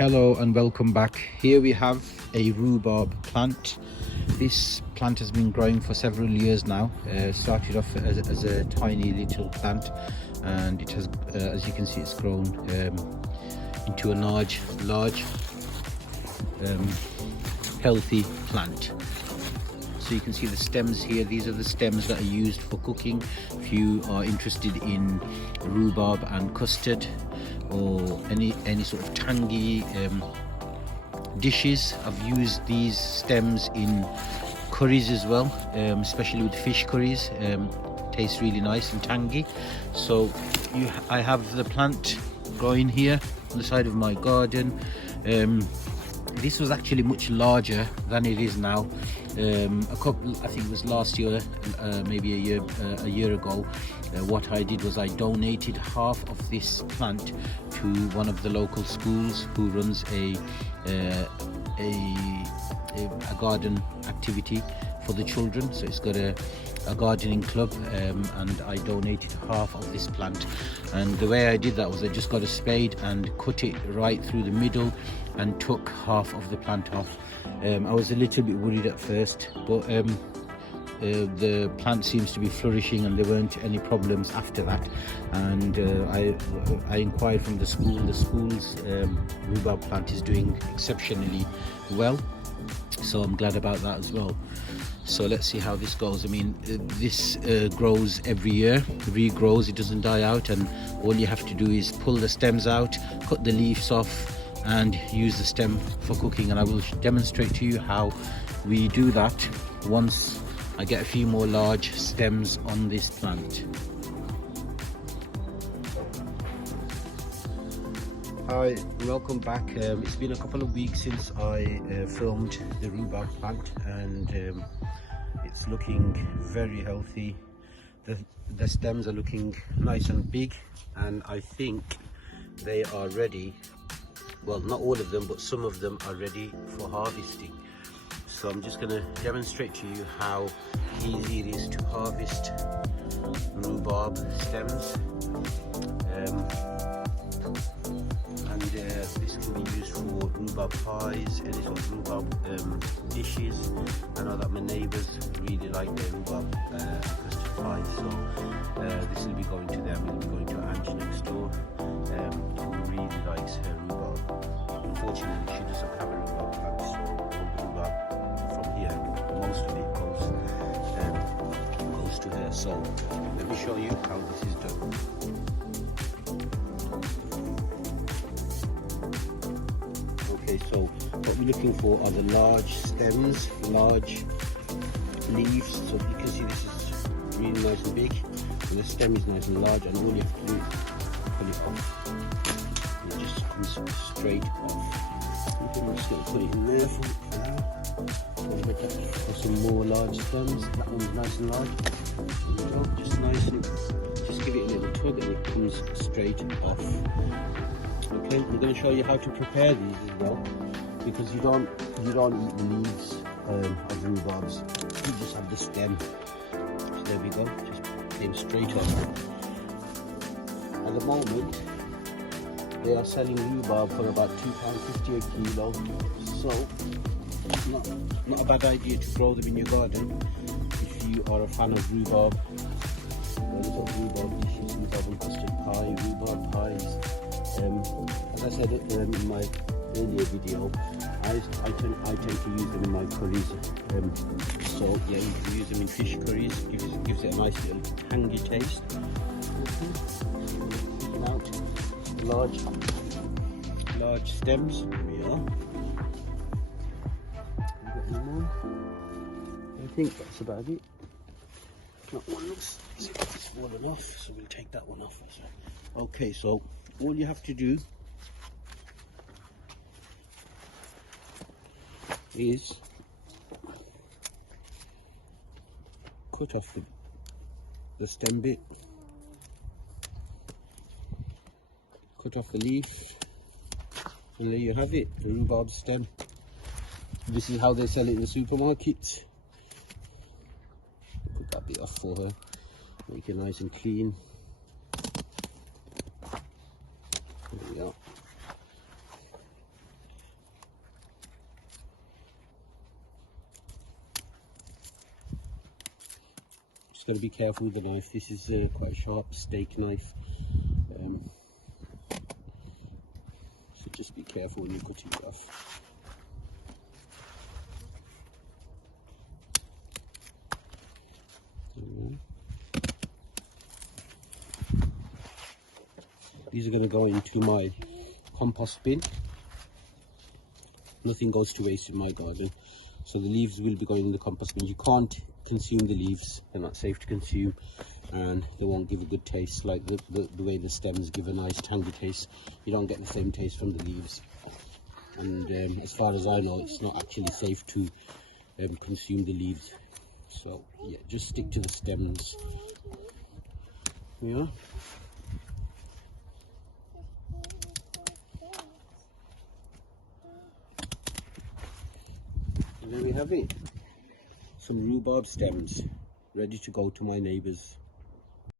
Hello and welcome back. Here we have a rhubarb plant. This plant has been growing for several years now. Started off as a tiny little plant, and it has, as you can see, it's grown into a large, healthy plant. So you can see the stems here. These are the stems that are used for cooking. If you are interested in rhubarb and custard, or any sort of tangy dishes, I've used these stems in curries as well, especially with fish curries. Tastes really nice and tangy. So I have the plant growing here on the side of my garden. This was actually much larger than it is now. I think it was last year, maybe a year ago. What I did was I donated half of this plant to one of the local schools who runs a garden activity for the children. So it's got a gardening club, and I donated half of this plant. And the way I did that was I just got a spade and cut it right through the middle and took half of the plant off. I was a little bit worried at first, but the plant seems to be flourishing and there weren't any problems after that. And I inquired from the school. The school's rhubarb plant is doing exceptionally well, so I'm glad about that as well. So let's see how this goes. I mean, this grows every year, regrows, it doesn't die out, and all you have to do is pull the stems out, cut the leaves off, and use the stem for cooking. And I will demonstrate to you how we do that once I get a few more large stems on this plant. Hi, welcome back. It's been a couple of weeks since I filmed the rhubarb plant, and it's looking very healthy. The stems are looking nice and big, and I think they are ready. Well, not all of them, but some of them are ready for harvesting. So I'm just going to demonstrate to you how easy it is to harvest rhubarb stems. This can be used for rhubarb pies, any sort of rhubarb dishes. I know that my neighbours really like their rhubarb custard pie, so this will be going to them. It will be going to Angie next door, who really likes her rhubarb. Unfortunately, she doesn't have a rhubarb plant, so all the rhubarb from here, most of it goes to her. So let me show you how this is done. Okay, so what we're looking for are the large stems, large leaves. So you can see this is really nice and big, and the stem is nice and large, and all you have to do is pull it off. It just comes straight off. I'm just going to put it in there for now. For some more large stems. That one's nice and large. There we go, just nice and just give it a little tug and it comes straight off. Okay, I'm going to show you how to prepare these as well, because you don't eat the leaves of rhubarbs. You just have the stem. So there we go, just came straight off. At the moment, they are selling rhubarb for about £2.50 a kilo. So not a bad idea to grow them in your garden if you are a fan of rhubarb. There's rhubarb dishes, rhubarb and custard pie, rhubarb pies. As I said in my earlier video, I tend to use them in my curries. So yeah, you can use them in fish curries. Gives it a nice little tangy taste. Taking out the large stems. Here we are. Got any more? I think that's about it. That one looks small enough, so we'll take that one off. Okay, so all you have to do is cut off the stem bit, cut off the leaf, and there you have it, the rhubarb stem. This is how they sell it in the supermarkets. Put that bit off for her, make it nice and clean. There we go. got to be careful with the knife. This is quite a sharp steak knife, so just be careful when you cut it off. These are going to go into my compost bin. Nothing goes to waste in my garden, so the leaves will be going in the compost bin. You can't consume the leaves, they're not safe to consume, and they won't give a good taste like the way the stems give a nice tangy taste. You don't get the same taste from the leaves, and as far as I know, it's not actually safe to consume the leaves. So yeah, just stick to the stems. Yeah. And there we have it, some rhubarb stems ready to go to my neighbours.